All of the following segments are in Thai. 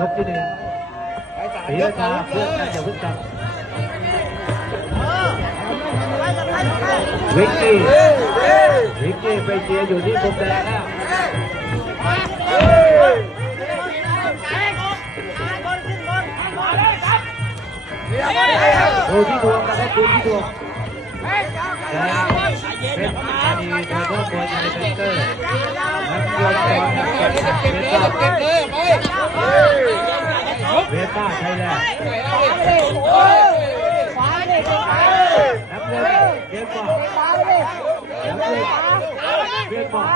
ยกที่หนึ่งตีลังกาเพื่อนกันอย่าพึ่งจับวิกกี้ไปเชียร์อยู่ที่มุมแดงแล้วดูที่ดวงนะครับดูที่ดวงเป็นอาดีในรอบมวยในเซ็นเตอร์นักมวยก่อนนักเก็บเวต้าไทยแลนด์นักมวยเก็บก่อนนักมวยเก็บก่อน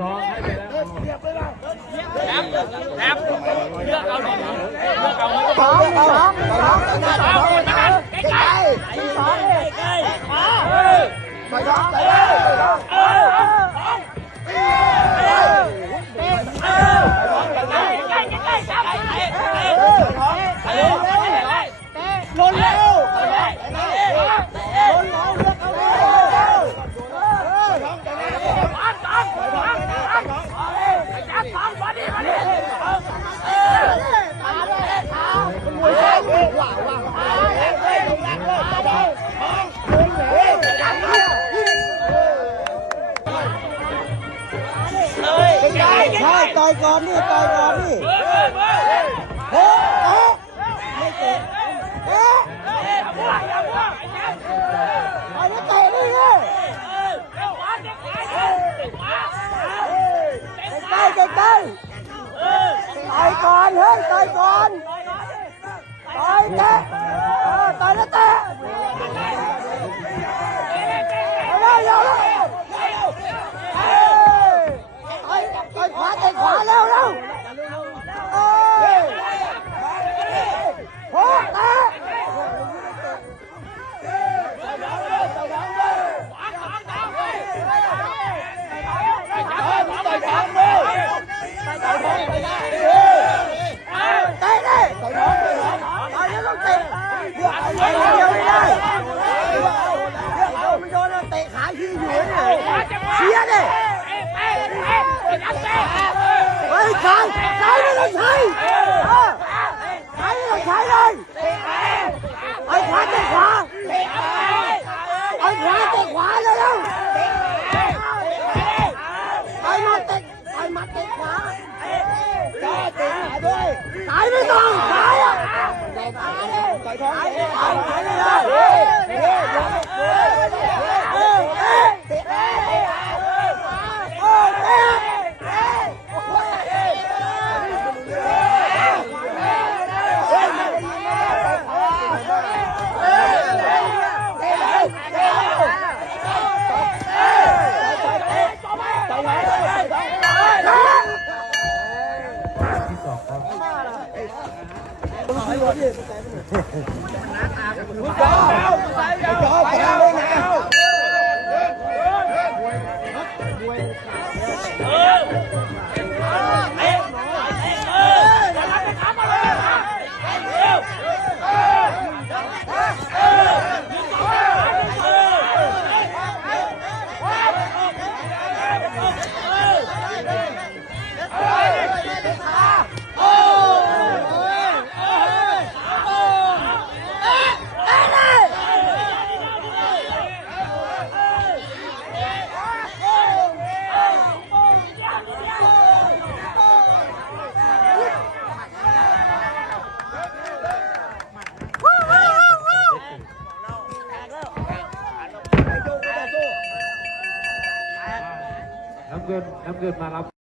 สองให้ไปแล้วแอบเลือกเอาหน่อยเลือกเอาไม่ต้องสองใกล้สองใกล้ไปสองไปลนเร็วใช่ต่อยก่อนนี่โอ้ไม่เตะไอ้นี่เตะนี่เลยใกล้ต่อยก่อนเฮ้ยต่อยก่อนต่อยเตะต่อยแล้วเตะเอาเลยต่อยขวาเตะขวาเร็วโอ้เตะเชียร์ดิไปใช้ไม่ต้องใช้ใช้ไม่ต้องใช้เลยไอ้ขวาเตะขวาไอ้ขวาเตะขวาเร็วไอ้มาเตะขวาเตะขาด้วยใช้ไม่ต้องใช้ต่อยท้องใช้ไม่ได้ที่สองครับน้ำเงินมารับ